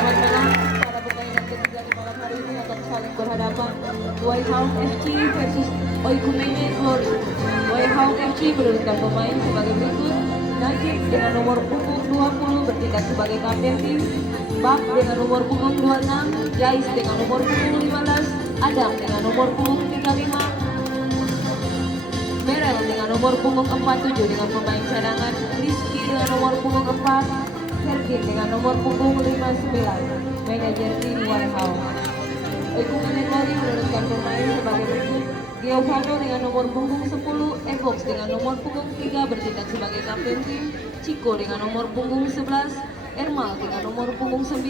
Selamat malam para pertandingan ketiga di malam hari ini akan saling berhadapan Whitehouse FC versus Oikumene Glory. Whitehouse FC menurunkan pemain sebagai berikut: Najib dengan nomor punggung 20 bertindak sebagai kapten tim, Bab dengan nomor punggung 26, Jais dengan nomor punggung 15, Adam dengan nomor punggung 35, Merel dengan nomor punggung 47 dengan pemain cadangan, Rizky dengan nomor punggung 4, Sergin dengan nomor punggung 59, manajer tim Whitehouse. Oikumene Glory menurunkan pemain sebagai berikut: Giovanno dengan nomor punggung 10, Evox dengan nomor punggung 3 bertindak sebagai kapten tim, Chico dengan nomor punggung 11, Ermal dengan nomor punggung 9,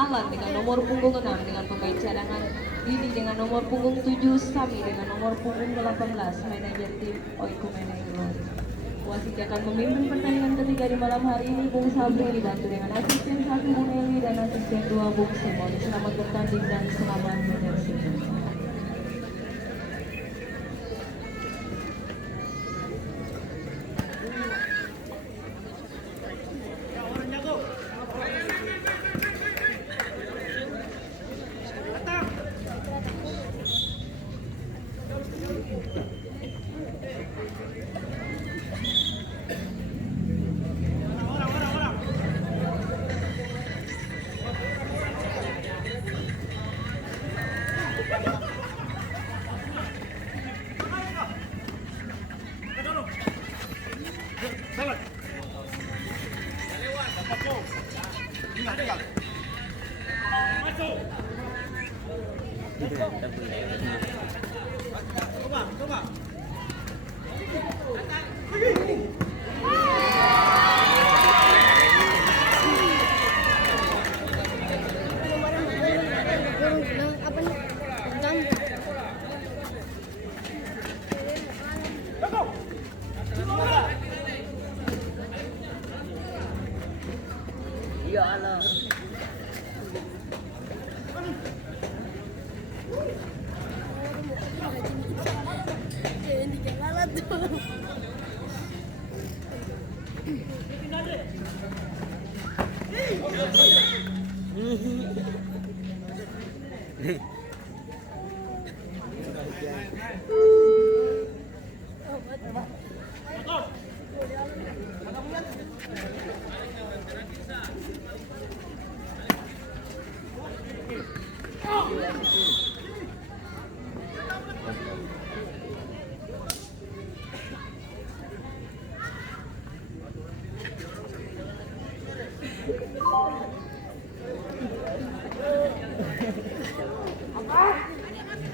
Alan dengan nomor punggung 6 dengan pemain cadangan, Didi dengan nomor punggung 7, Sami dengan nomor punggung 18, manajer tim Oikumene Glory. Wasit akan memimpin pertandingan ketiga di malam hari ini. Bung Sabri dibantu dengan asisten 1 Bung Eli dan asisten 2 Bung Simon. Selamat bertanding dan selamat menyaksikan. Ya Allah.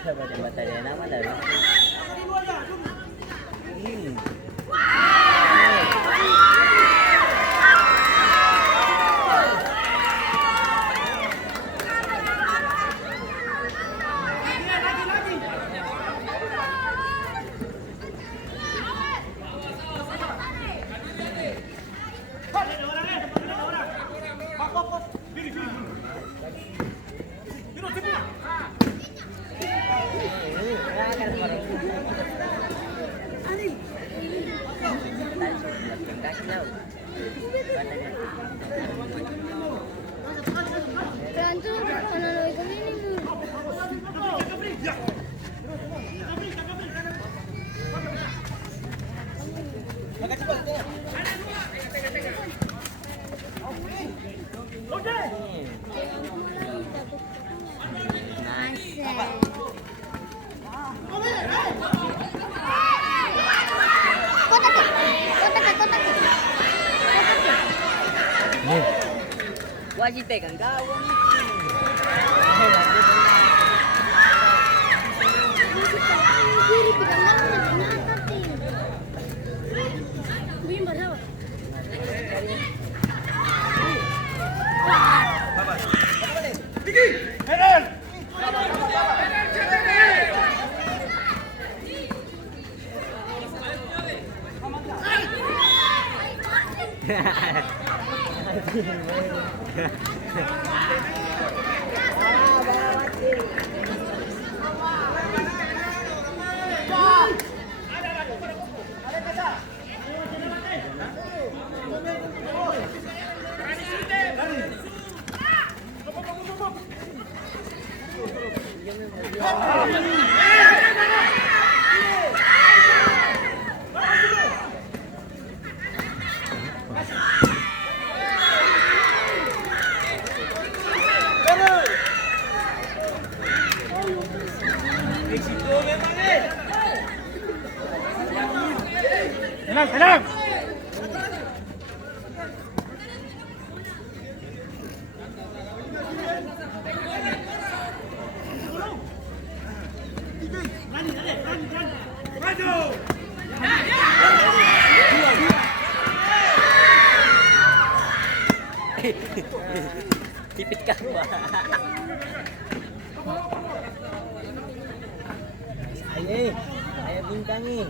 Bisa baca batalnya nama dari. Wajib pegang gawang. Tenang, tenang. Tipit ka ba? Saya bintang ni.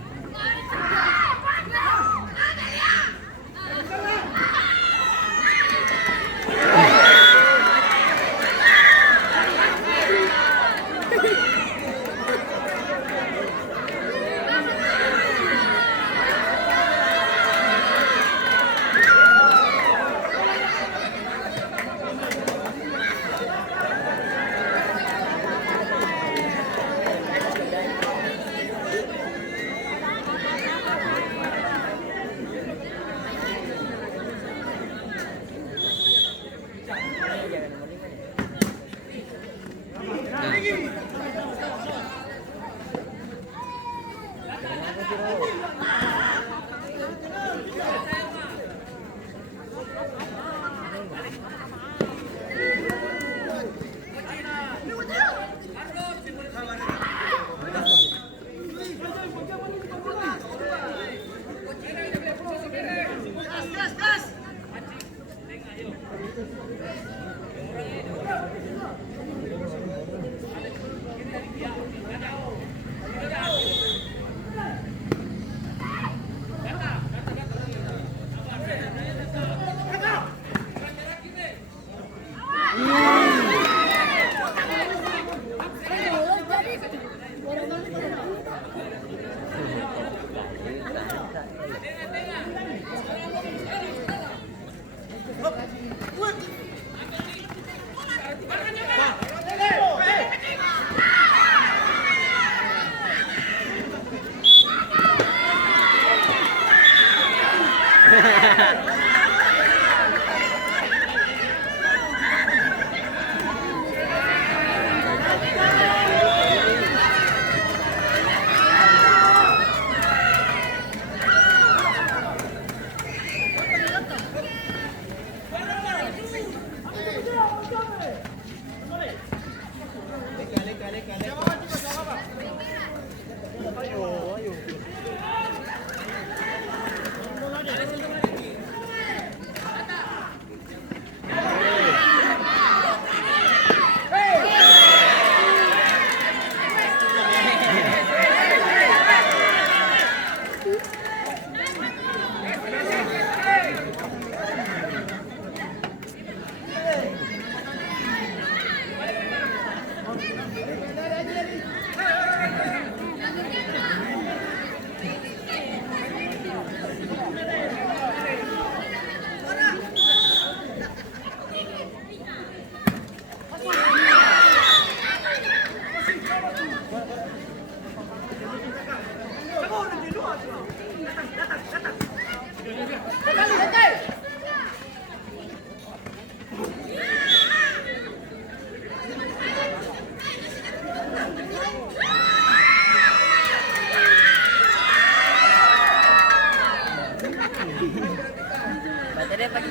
Baterai pagi.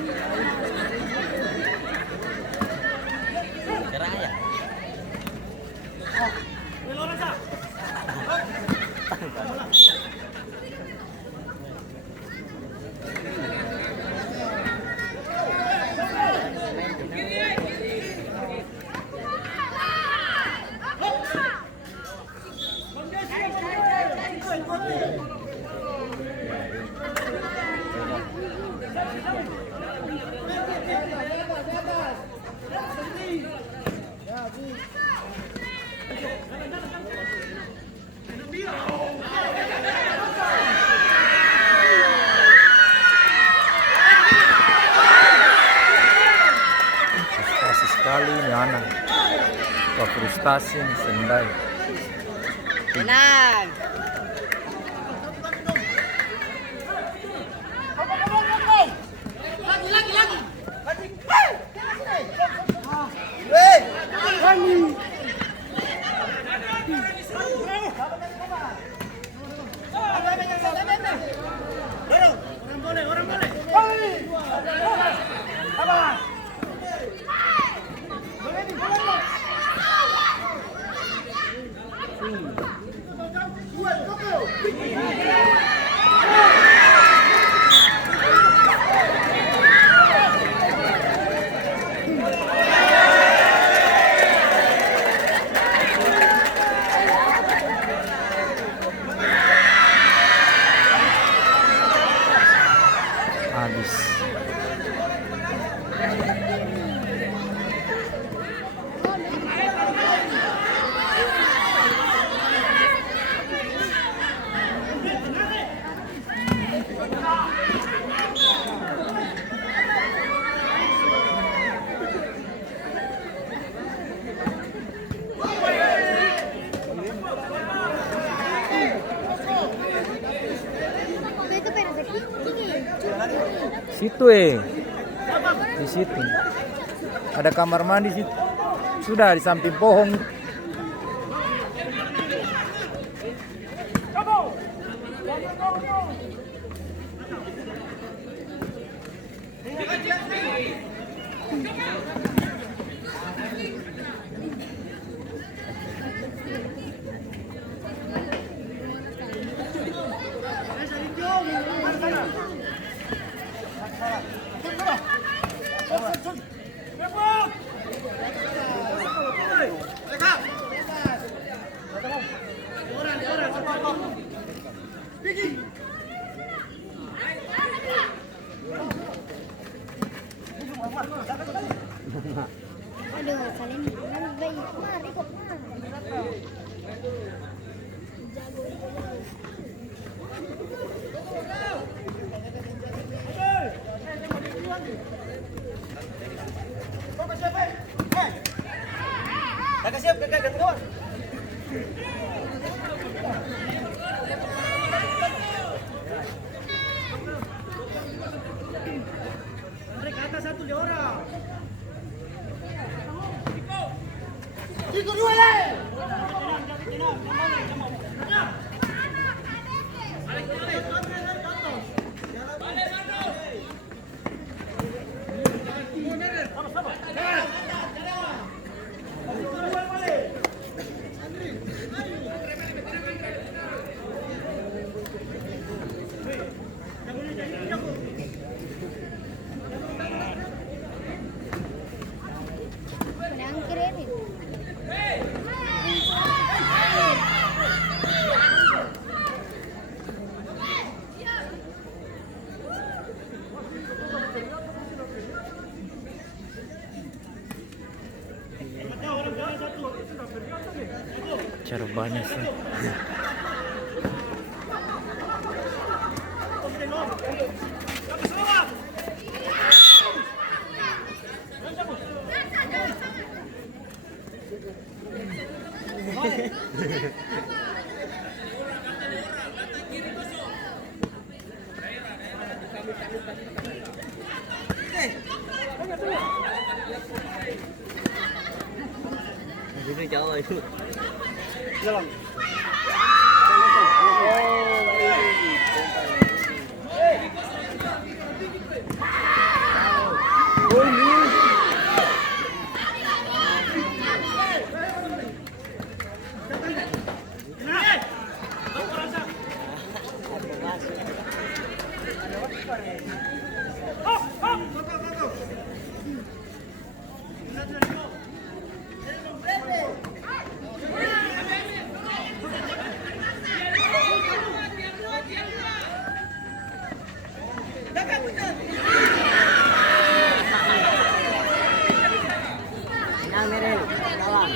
Gerah ya? Frustasi sekali ini anak. Wah, frustasi nih Sendai. Tenang. situ di situ. Ada kamar mandi situ. Sudah di samping pohon. Aduh, kalian baik. Mari kok. Kakak siap, kakak ganti kawan. Ke atas satu dia orang. Yang kiri. Cara banyak sih. Itu jauh itu. Jalan. Nah, Merel, kawan.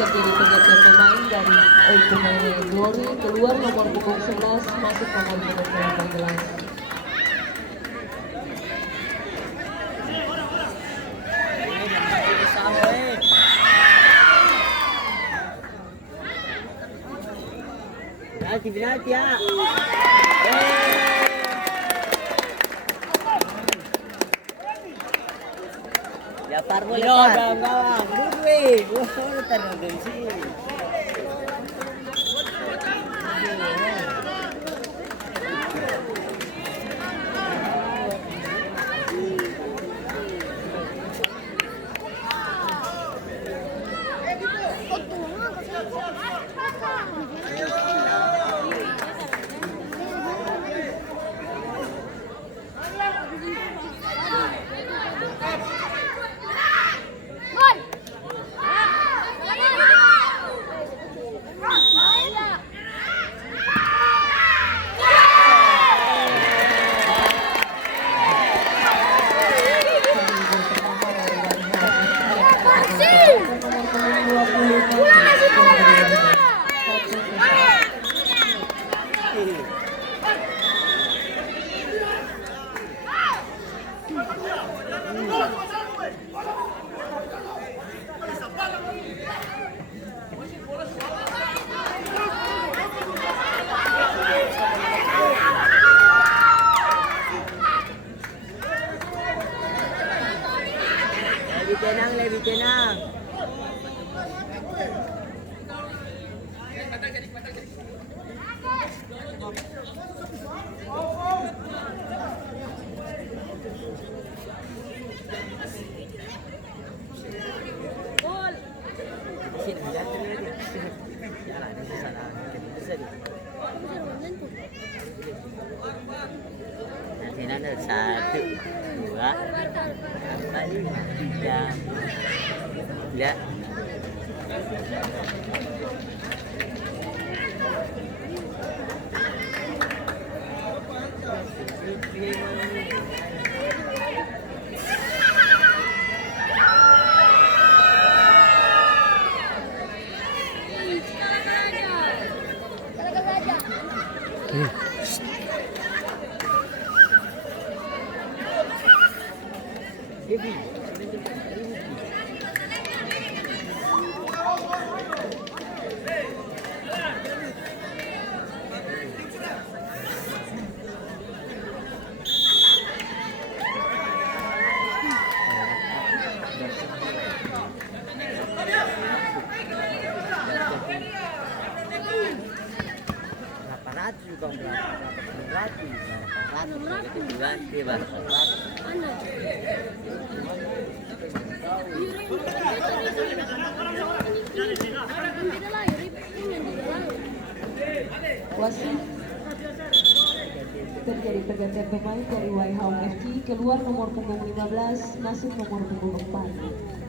Terjadi pergantian pemain dari pemain Glory keluar nomor punggung 11 masuk pemain nomor 18. Penalti ya. Ya Parmo lewat. Gawang, gue. Wah, taruh dari sini. Lebih tenang. Sini lihat dulu dia. Jalan di sana. Bisa di. Nanti ada 1, 2, 3, 4, 5. Wasit terjadi pergantian pemain dari Waihaum FC, keluar nomor punggung 15 masuk nomor punggung 4.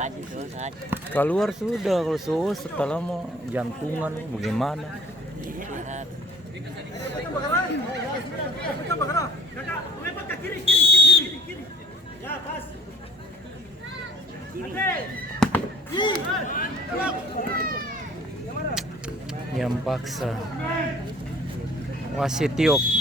Haji tuh, haji. Keluar sudah, kalau so setelah mau jantungan bagaimana? Lihat. Yang paksa. Wasit Tiok.